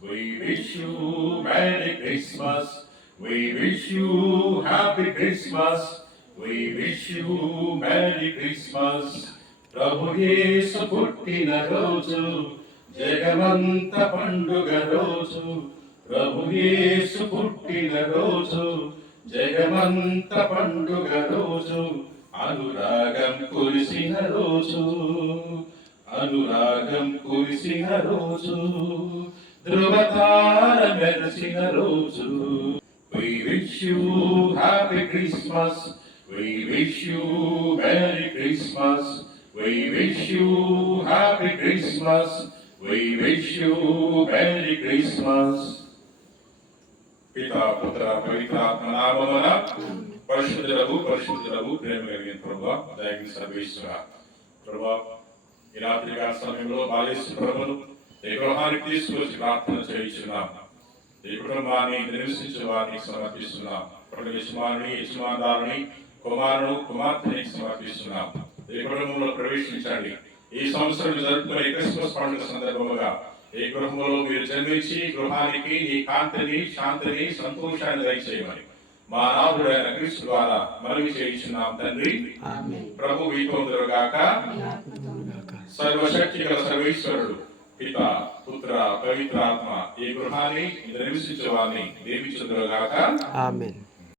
We wish you Merry Christmas. We wish you Happy Christmas. We wish you Merry Christmas. ప్రభు యేసు పుట్టిన రోజు జగమంత పండుగ రోజు. ప్రభు యేసు పుట్టిన రోజు జగమంత పండుగ రోజు. అనురాగం కురిసిన రోజు, అనురాగం కురిసిన రోజు, ధ్రువతార మెరిసిన రోజు. We wish you Happy Christmas. We wish you Merry Christmas. We wish you Happy Christmas. We wish you Merry Christmas. పితా పుత్ర పవిత్రాత్మ నామమున పరిశుద్ధులకు ప్రేమ కలిగిన ప్రభువా, దయగల సర్వేశ్వర ప్రభువా, ఈ రాత్రికాల సమయంలో బాలేశ్వర ప్రభును ఈ గృహానికి తీసుకొచ్చి ప్రార్థన చేయించున్నాం. ఈ కుటుంబాన్ని నివసించే వారిని సమర్పిస్తున్నాం. యజమాని యజమానురాలిని, కుమారుడు కుమార్తెని సమర్పిస్తున్నాం. ఈ కుటుంబంలో ప్రవేశించండి. ఈ సంవత్సరం జరుపుకునే క్రిస్మస్ పండుగ సందర్భముగా ఈ గృహంలో మీరు జన్మించి గృహానికి ఈ కాంతిని, శాంతిని, సంతోషాన్ని దయచేయమని మా నాథుడైన క్రీస్తు ద్వారా మనవి చేయించున్నాం తండ్రి. ప్రభు వీతోందురుగాక. సర్వశక్తి గల సర్వేశ్వరుడు పిత పుత్ర పవిత్రాత్మ ఈ గృహాన్ని నివసించే వారిని దీవించుదురుగాక. ఆమేన్.